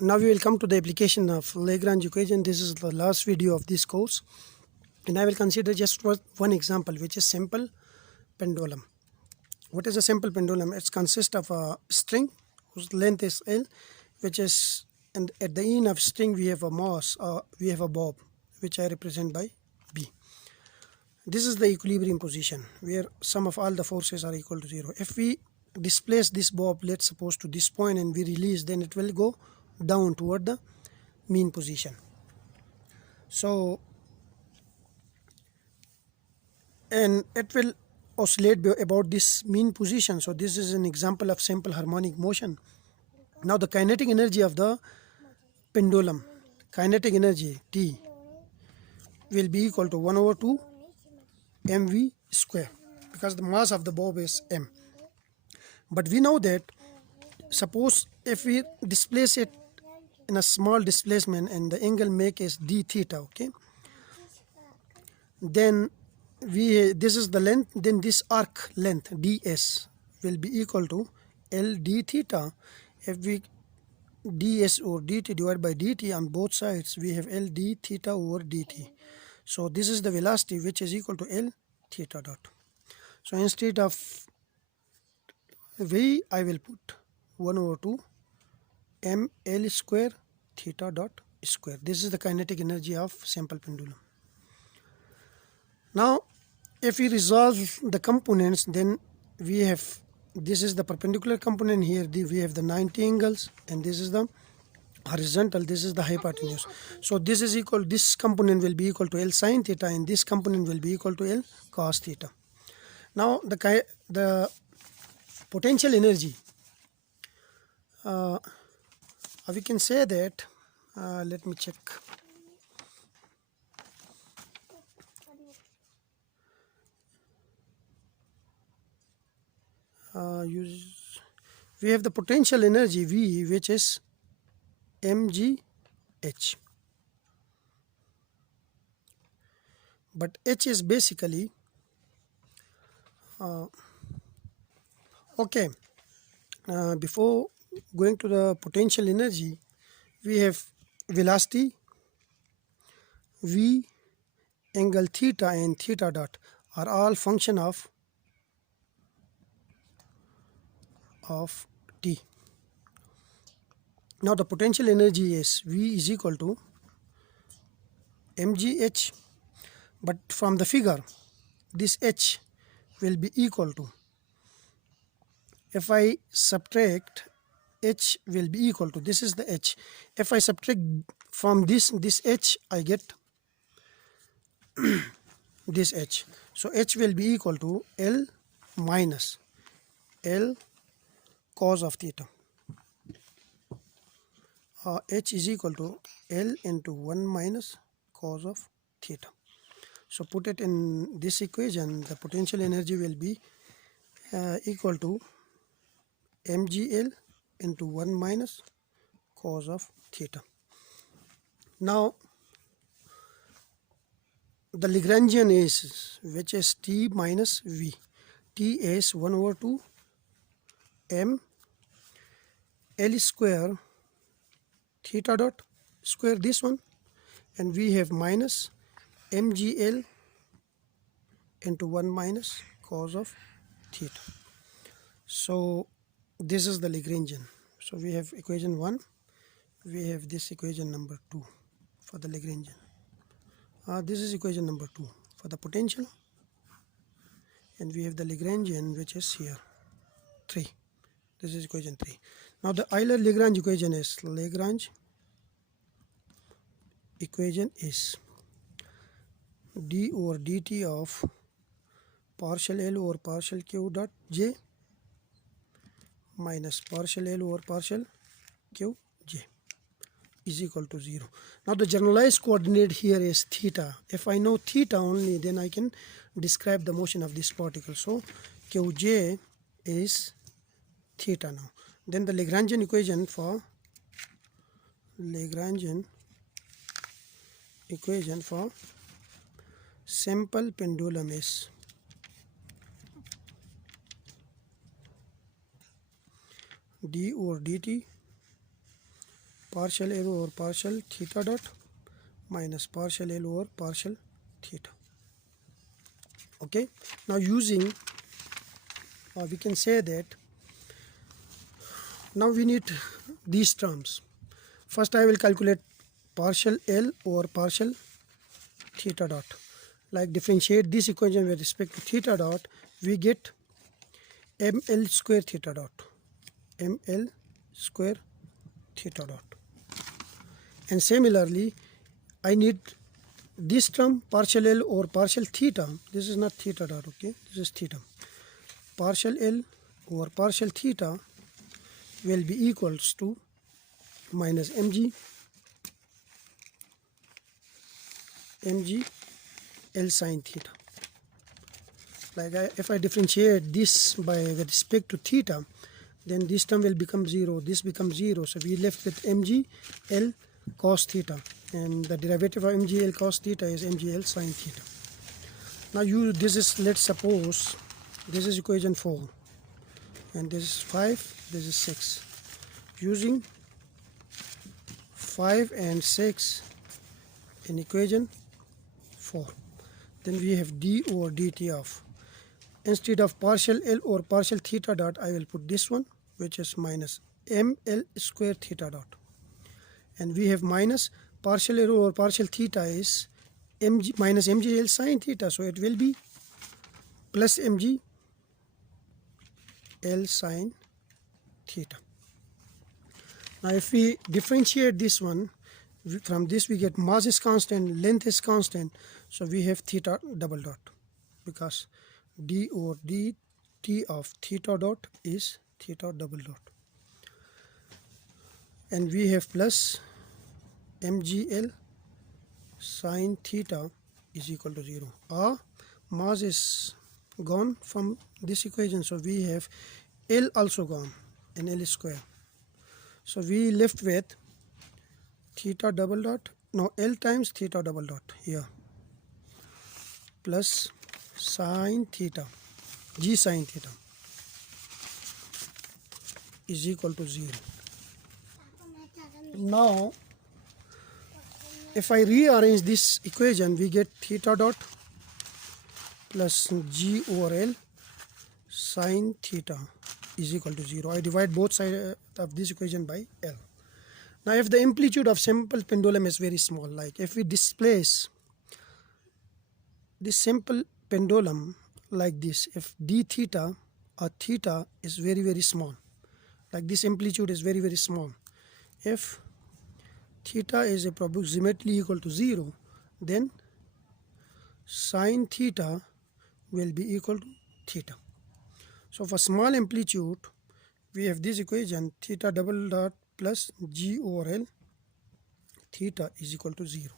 Now we will come to the application of Lagrange equation. This is the last video of this course, and I will consider just one example, which is simple pendulum. What is a simple pendulum? It consists of a string whose length is L, which is, and at the end of string we have a mass, we have a bob, which I represent by B. This is the equilibrium position where sum of all the forces are equal to 0. If we displace this bob, let's suppose, to this point and we release, then it will go down toward the mean position. So, and it will oscillate about this mean position. So this is an example of simple harmonic motion. Now the kinetic energy of the pendulum, kinetic energy T, will be equal to 1 over 2 mv square, because the mass of the bob is m. But we know that suppose if we displace it in a small displacement and the angle make is d theta, okay, then this is the length, then this arc length ds will be equal to L d theta. If we ds or dt divided by dt on both sides, we have L d theta over dt. So this is the velocity, which is equal to L theta dot. So instead of v, I will put 1 over 2 m L square theta dot square. This is the kinetic energy of simple pendulum. Now if we resolve the components, then we have, this is the perpendicular component here, we have the 90 angles, and this is the horizontal, this is the hypotenuse. So this is equal, this component will be equal to L sin theta, and this component will be equal to L cos theta. Now the potential energy, we can say that, let me check. We have the potential energy V, which is mgh, but h is basically okay. Before going to the potential energy, we have velocity v, angle theta, and theta dot are all function of t. Now the potential energy is V is equal to mgh, but from the figure this h will be equal to, if I subtract, h will be equal to, this is the h, if I subtract from this h, I get this h. So h will be equal to L minus L cos of theta. H is equal to L into 1 minus cos of theta. So put it in this equation, the potential energy will be equal to mgl into 1 minus cos of theta. Now the Lagrangian is, which is T minus V. T is 1 over 2 m L square theta dot square, this one, and we have minus mgl into 1 minus cos of theta. So this is the Lagrangian. So we have equation 1, we have this equation number 2 for the Lagrangian. This is equation number 2 for the potential, and we have the Lagrangian, which is here 3. This is equation 3. Now the Euler-Lagrange equation is, Lagrange equation is d over dt of partial L over partial q dot j minus partial L over partial q j is equal to 0. Now the generalized coordinate here is theta. If I know theta only, then I can describe the motion of this particle. So qj is theta now. Then the Lagrangian equation for simple pendulum is d over dt partial L over partial theta dot minus partial L over partial theta. Okay, now using we can say that now we need these terms. First I will calculate partial L over partial theta dot. Like differentiate this equation with respect to theta dot, we get ml square theta dot. ml square theta dot. And similarly, I need this term partial L over partial theta. This is not theta dot, okay? This is theta. Partial L over partial theta will be equals to minus mg L sine theta. Like if I differentiate this by with respect to theta, then this term will become 0, this becomes 0. So we left with mg L cos theta, and the derivative of mg L cos theta is mg L sine theta. Now this is, let's suppose this is equation 4 and this is 5, this is 6. Using 5 and 6 in equation 4, then we have d over dt of, instead of partial L over partial theta dot, I will put this one, which is minus ml square theta dot, and we have minus partial L over partial theta is mg minus mg L sine theta, so it will be plus mg L sine theta. Now if we differentiate this one, from this we get mass is constant, length is constant, so we have theta double dot, because d over dt of theta dot is theta double dot, and we have plus mgl sine theta is equal to 0. Our mass is gone from this equation, so we have L also gone and L square, so we left with theta double dot, now L times theta double dot here, plus sine theta, g sine theta is equal to 0. Now if I rearrange this equation, we get theta dot plus g over L sine theta is equal to 0. I divide both sides of this equation by L. Now if the amplitude of simple pendulum is very small, like if we displace this simple pendulum like this, if d theta or theta is very, very small, like this amplitude is very, very small, if theta is approximately equal to 0, then sine theta will be equal to theta. So for small amplitude, we have this equation theta double dot plus g over L theta is equal to 0.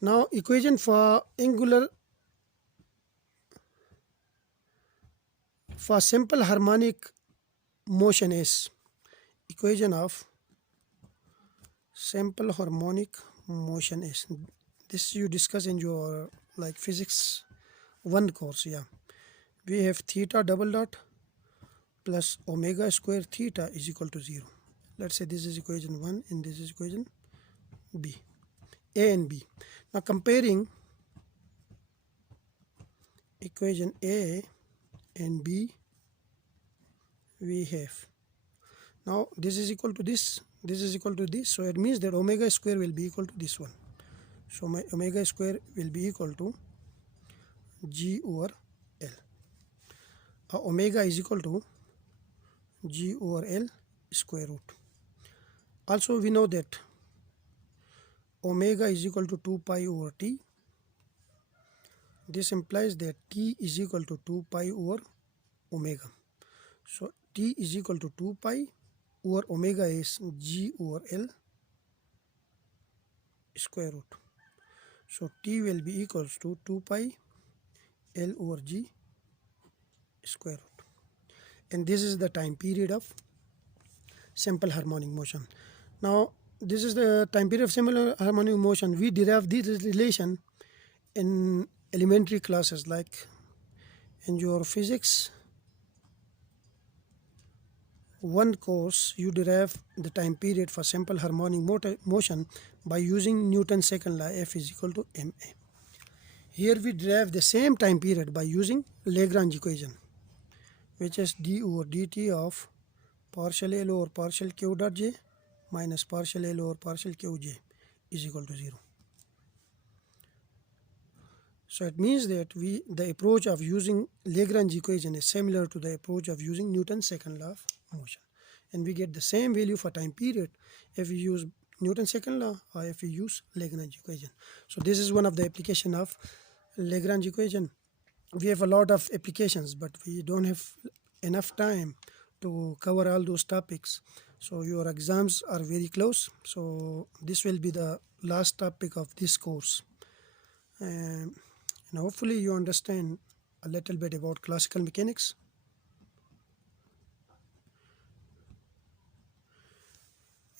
Now equation for angular, for simple harmonic motion is equation of simple harmonic motion is, this you discuss in your like physics 1 course. Yeah, we have theta double dot plus omega square theta is equal to 0. Let's say this is equation 1 and this is equation B, A and B. Now comparing equation A and B, we have, now this is equal to this is equal to this, so it means that omega square will be equal to this one. So my omega square will be equal to g over L. Omega is equal to g over L square root. Also we know that omega is equal to 2 pi over t. This implies that t is equal to 2 pi over omega. So t is equal to 2 pi over omega is g over L square root. So t will be equals to 2 pi L over g square root. And this is the time period of simple harmonic motion. Now this is the time period of simple harmonic motion. We derive this relation in elementary classes, like in your physics one course, you derive the time period for simple harmonic motion by using Newton's second law, F is equal to ma. Here we derive the same time period by using Lagrange equation, which is d over dt of partial L over partial q dot j minus partial L over partial qj is equal to 0. So it means that the approach of using Lagrange equation is similar to the approach of using Newton's second law of motion. And we get the same value for time period if we use Newton's second law or if we use Lagrange equation. So this is one of the application of Lagrange equation. We have a lot of applications, but we don't have enough time to cover all those topics. So your exams are very close. So this will be the last topic of this course. And hopefully you understand a little bit about classical mechanics.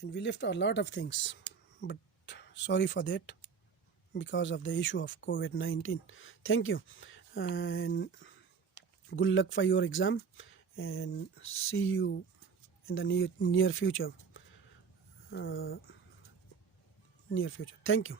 And we left a lot of things, but sorry for that because of the issue of COVID-19. Thank you and good luck for your exam, and see you in the near future. Thank you.